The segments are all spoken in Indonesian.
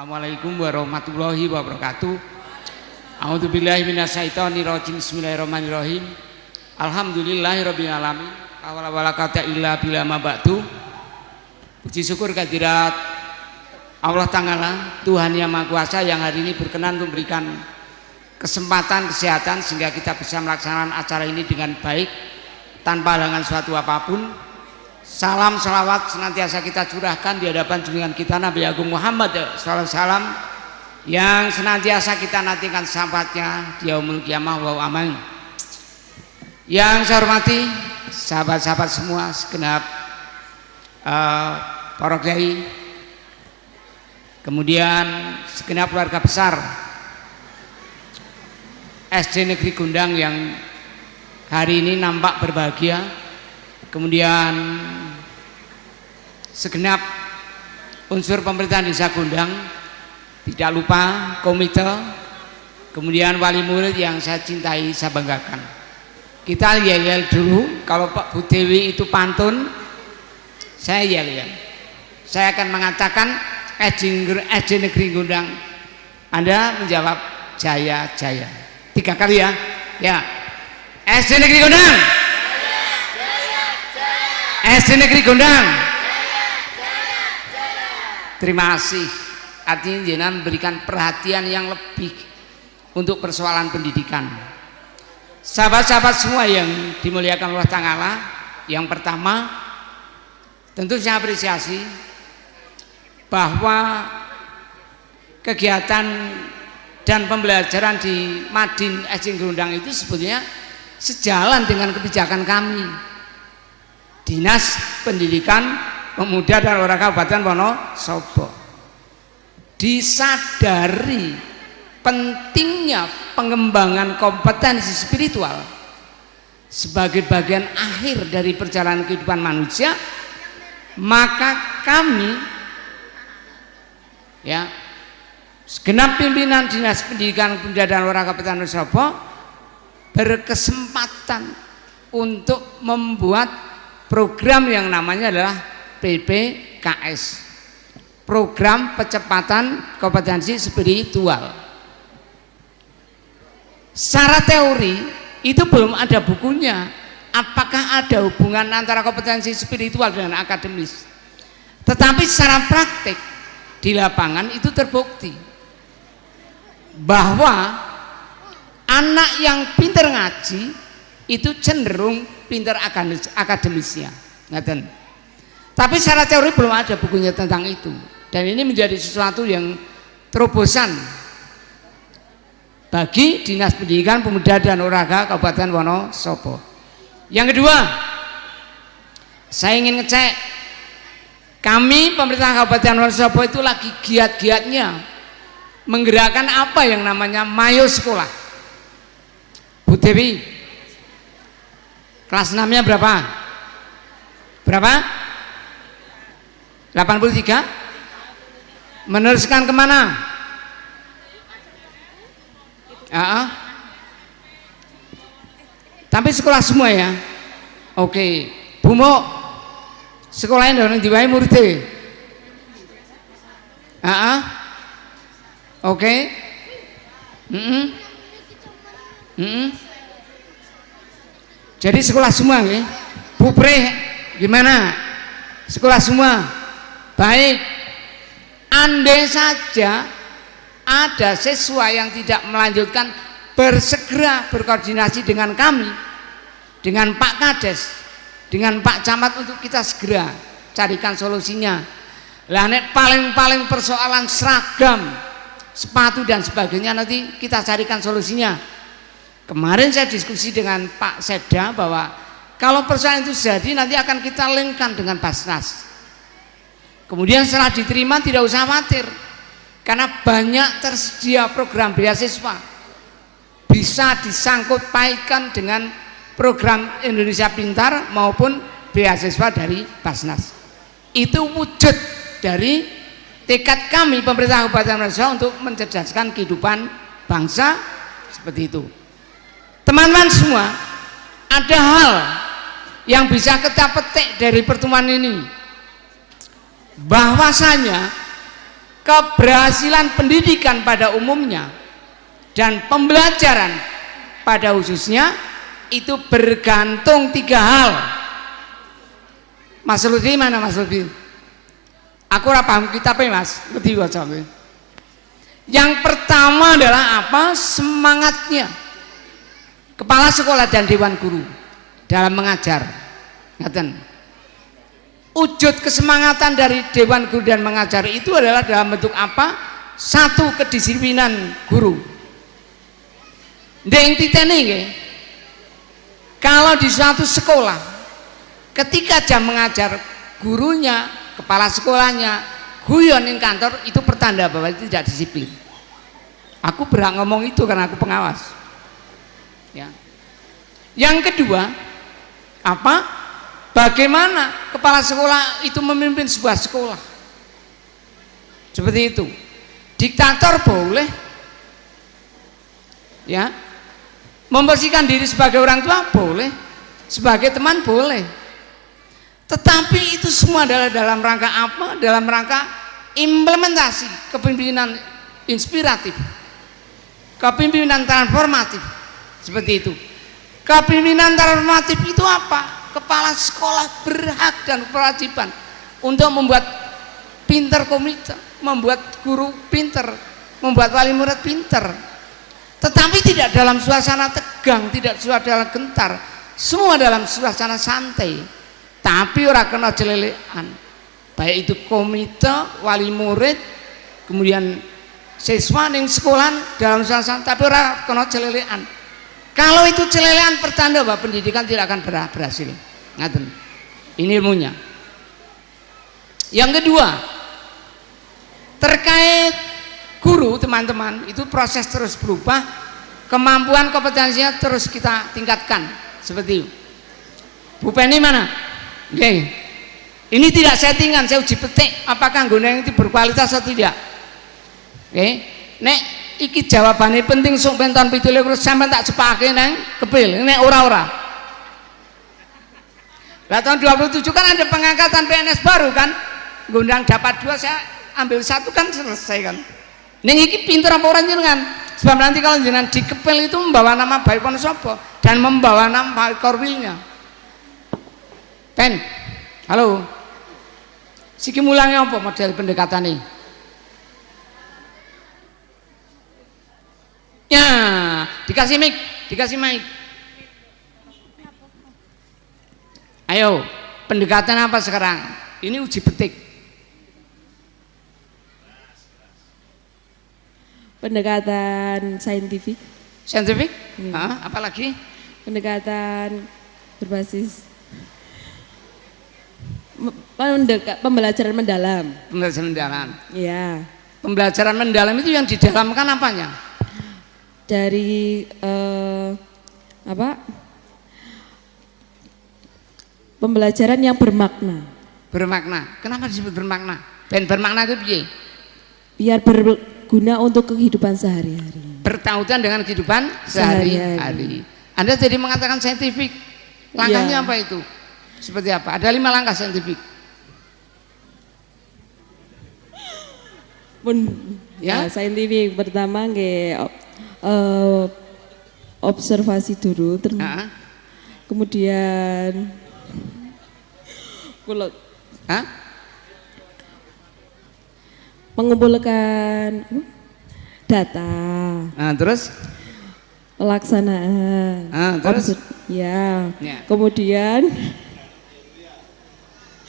Assalamualaikum warahmatullahi wabarakatuh. A'udzubillahi minasyaitonirrajim. Bismillahirrahmanirrahim. Alhamdulillahirabbil alamin. Wala quwwata illa billah ma ba'du. Puji syukur kehadirat Allah Ta'ala, Tuhan Yang Maha Kuasa yang hari ini berkenan memberikan kesempatan kesehatan sehingga kita bisa melaksanakan acara ini dengan baik tanpa halangan suatu apapun. Salam salawat senantiasa kita curahkan di hadapan junjungan kita Nabi Agung Muhammad SAW yang senantiasa kita nantikan syafaatnya di yaumul qiyamah wa amin. Yang saya hormati sahabat-sahabat semua segenap para kiai, kemudian segenap keluarga besar SD Negeri Gondang yang hari ini nampak berbahagia, kemudian segenap unsur pemerintahan Desa Gondang, tidak lupa komite, kemudian wali murid yang saya cintai, saya banggakan. Kita yel-yel dulu. Kalau Pak Bu Dewi itu pantun, saya yel-yel. Saya akan mengatakan SD Negeri Gondang, Anda menjawab jaya jaya. 3 kali ya. Ya. SD Negeri Gondang. SD Negeri Gondang. Terima kasih. Artinya jenengan memberikan perhatian yang lebih untuk persoalan pendidikan. Sahabat-sahabat semua yang dimuliakan Allah Ta'ala, yang pertama tentu saya apresiasi bahwa kegiatan dan pembelajaran di Madin SD Gondang itu sebetulnya sejalan dengan kebijakan kami, Dinas Pendidikan Pemuda dan Olahraga Kabupaten Wonosobo. Disadari pentingnya pengembangan kompetensi spiritual sebagai bagian akhir dari perjalanan kehidupan manusia, maka kami ya segenap pimpinan Dinas Pendidikan Pemuda dan Olahraga Kabupaten Wonosobo berkesempatan untuk membuat program yang namanya adalah PPKS, Program Percepatan Kompetensi Spiritual. Secara teori itu belum ada bukunya, apakah ada hubungan antara kompetensi spiritual dengan akademis. Tetapi secara praktik di lapangan itu terbukti bahwa anak yang pintar ngaji itu cenderung pintar akademisnya. Ngaten. Tapi secara teori belum ada bukunya tentang itu. Dan ini menjadi sesuatu yang terobosan bagi Dinas Pendidikan Pemuda dan Olahraga Kabupaten Wonosobo. Yang kedua, saya ingin ngecek, kami pemerintah Kabupaten Wonosobo itu lagi giat-giatnya menggerakkan apa yang namanya Mayo Sekolah. Bu Dewi, kelas 6-nya berapa? Berapa? 83? Meneruskan kemana? Tapi sekolah semua ya. Oke, Bu Mo, sekolahnya dorong diwai muridnya. Oke. Jadi sekolah semua ya. Bu Pre gimana? Sekolah semua. Baik. Andai saja ada siswa yang tidak melanjutkan, bersegera berkoordinasi dengan kami, dengan Pak Kades, dengan Pak Camat untuk kita segera carikan solusinya. Lah nek paling persoalan seragam, sepatu dan sebagainya nanti kita carikan solusinya. Kemarin saya diskusi dengan Pak Seda bahwa kalau persoalan itu jadi nanti akan kita linkkan dengan Basnas. Kemudian setelah diterima tidak usah khawatir, karena banyak tersedia program beasiswa, bisa disangkut pautkan dengan program Indonesia Pintar maupun beasiswa dari Basnas. Itu wujud dari tekad kami pemerintah Kabupaten Wonosobo untuk mencerdaskan kehidupan bangsa seperti itu. Teman-teman semua, ada hal yang bisa kita petik dari pertemuan ini, bahwasanya keberhasilan pendidikan pada umumnya dan pembelajaran pada khususnya itu bergantung 3 hal. Mas Lutfi mana Mas Lutfi? Aku ora paham kitabnya Mas, Lutfi waca. Yang pertama adalah apa? Semangatnya kepala sekolah dan dewan guru dalam mengajar. Ngaten. Wujud kesemangatan dari dewan guru dan mengajar itu adalah dalam bentuk apa? Satu, kedisiplinan guru. Ndeng titene nggih. Kalau di suatu sekolah ketika jam mengajar gurunya, kepala sekolahnya guyon ning kantor, itu pertanda bahwa itu tidak disiplin. Aku berhak ngomong itu karena aku pengawas. Ya. Yang kedua, apa? Bagaimana kepala sekolah itu memimpin sebuah sekolah. Seperti itu. Diktator boleh. Ya. Membersihkan diri sebagai orang tua boleh, sebagai teman boleh. Tetapi itu semua adalah dalam rangka apa? Dalam rangka implementasi kepemimpinan inspiratif, kepemimpinan transformatif. Seperti itu. Kepemimpinan transformatif itu apa? Kepala sekolah berhak dan kewajiban untuk membuat pinter komite, membuat guru pinter, membuat wali murid pinter. Tetapi tidak dalam suasana tegang, tidak suasana gentar, semua dalam suasana santai. Tapi ora kena celelekan. Baik itu komite, wali murid, kemudian siswa ning sekolah dalam suasana, tapi ora kena celelekan. Kalau itu celelekan pertanda bahwa pendidikan tidak akan berhasil. Ngaten. Ini ilmunya. Yang kedua, terkait guru, teman-teman, itu proses terus berubah, kemampuan kompetensinya terus kita tingkatkan. Seperti itu. Bu Penny mana? Oke. Ini tidak settingan, saya uji petik apakah gunanya itu berkualitas atau tidak. Oke. Nek iki jawabannya penting sok penton 17 sampai tak cepake nang kepil. Nek ora-ora. Lah tahun 27 kan ada pengangkatan PNS baru kan? Ngundang dapat 2, saya ambil 1 kan selesai kan. Ning iki pinter apa orang jenengan? Sebab nanti kalau jenengan dikepel itu membawa nama baik Wonosobo dan membawa nama baik Korwilnya. Pen, halo. Siki mulangi apa model pendekatan ini? Ya, dikasih mic, dikasih mic. Ayo, pendekatan apa sekarang? Ini uji petik. Pendekatan saintifik. Saintifik? Apalagi? Pendekatan berbasis pembelajaran mendalam. Pembelajaran mendalam. Iya. Pembelajaran mendalam itu yang didalamkan apanya? Dari pembelajaran yang bermakna. Bermakna. Kenapa disebut bermakna? Dan bermakna itu piye? Biar berguna untuk kehidupan sehari-hari. Bertautan dengan kehidupan sehari-hari. Anda jadi mengatakan saintifik. Langkahnya apa itu? Seperti apa? Ada 5 langkah saintifik. Ya, saintifik pertama observasi dulu, kemudian mengumpulkan data, terus pelaksanaan, terus kemudian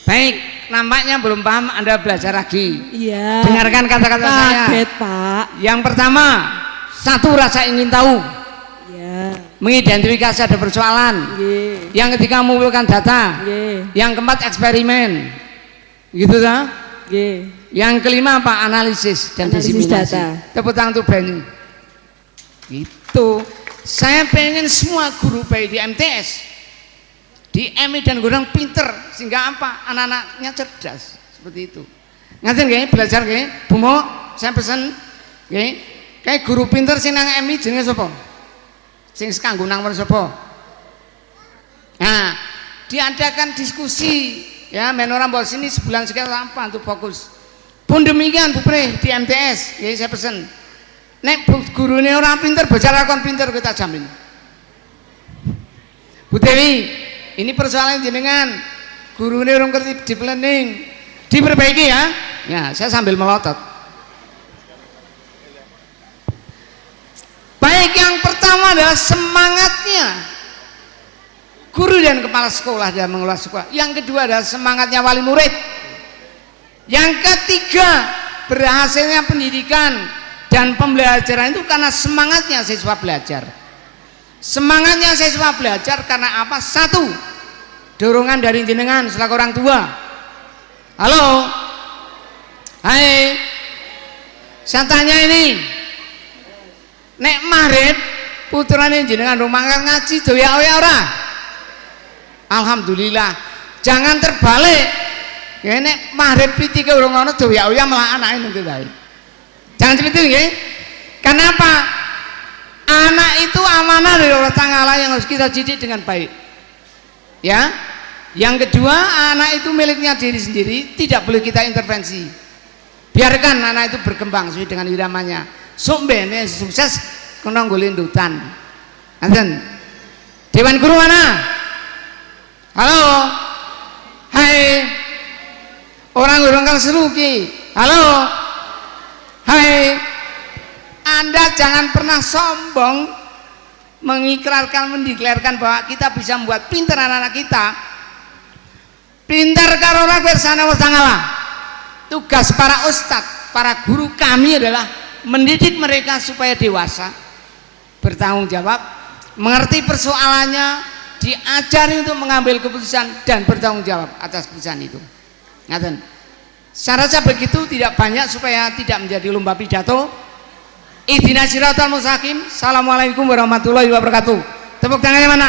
baik, nampaknya belum paham, Anda belajar lagi. Iya. Dengarkan kata-kata saya. Kaget, Pak. Yang pertama, 1 rasa ingin tahu. Iya. Mengidentifikasi ada persoalan. Iya. Yang ketiga mengumpulkan data. Iya. Yang keempat eksperimen. Gitu kan? Iya. Yang kelima apa? Analisis dan diseminasi. Tepuk tangan untuk Benny. Gitu. Saya pengen semua guru baik di MTS, di MI dan gurang pinter, sehingga apa? Anak-anaknya cerdas. Seperti itu. Ngaten nggih, belajar nggih. Bu Mo, saya pesen nggih. Kayak guru pinter sing nang MI jenenge sapa? Sing kanggo nang Wonosobo. Nah, diadakan diskusi ya, men ora mbok sini sebulan sekian apa untuk fokus. Pun demikian Bu Pre di MTS, ya saya pesen. Nek gurune orang pinter, bocah lakon pinter kita jamin. Bu Dewi, ini persoalan jenengan. Gurune orang ngerti di planning, diperbaiki ya. Ya, saya sambil melotot. Baik, yang pertama adalah semangatnya guru dan kepala sekolah dalam mengelola sekolah. Yang kedua adalah semangatnya wali murid. Yang ketiga, berhasilnya pendidikan dan pembelajaran itu karena semangatnya siswa belajar. Semangatnya siswa belajar karena apa? Satu, dorongan dari jenengan selaku orang tua. Halo, hai, saya tanya ini, nek marit putrane jenengan rumah ngaji doya ora? Alhamdulillah. Jangan terbalik. Ya nek marit piti ke urung ana doya malah anake nunggu bae. Jangan seperti itu nggih. Kenapa? Anak itu amanah dari Allah Ta'ala yang harus kita didik dengan baik. Ya. Yang kedua, anak itu miliknya diri sendiri, tidak boleh kita intervensi. Biarkan anak itu berkembang sesuai dengan iramanya. Sok bene sukses kena golin dutan. Ngaten. Dewan guru mana? Halo. Hai. Orang kang seru ki. Halo. Hai. Anda jangan pernah sombong mengikrarkan, mendeklarkan bahwa kita bisa membuat pintar anak-anak kita. Pintar karo ora bersana wa ta'ala. Tugas para ustadz, para guru kami adalah mendidik mereka supaya dewasa, bertanggung jawab, mengerti persoalannya, diajari untuk mengambil keputusan dan bertanggung jawab atas keputusan itu. Ngaten. Saya rasa begitu, tidak banyak supaya tidak menjadi lomba pidato. Ihdinas siratal mustaqim. Assalamualaikum warahmatullahi wabarakatuh. Tepuk tangannya mana?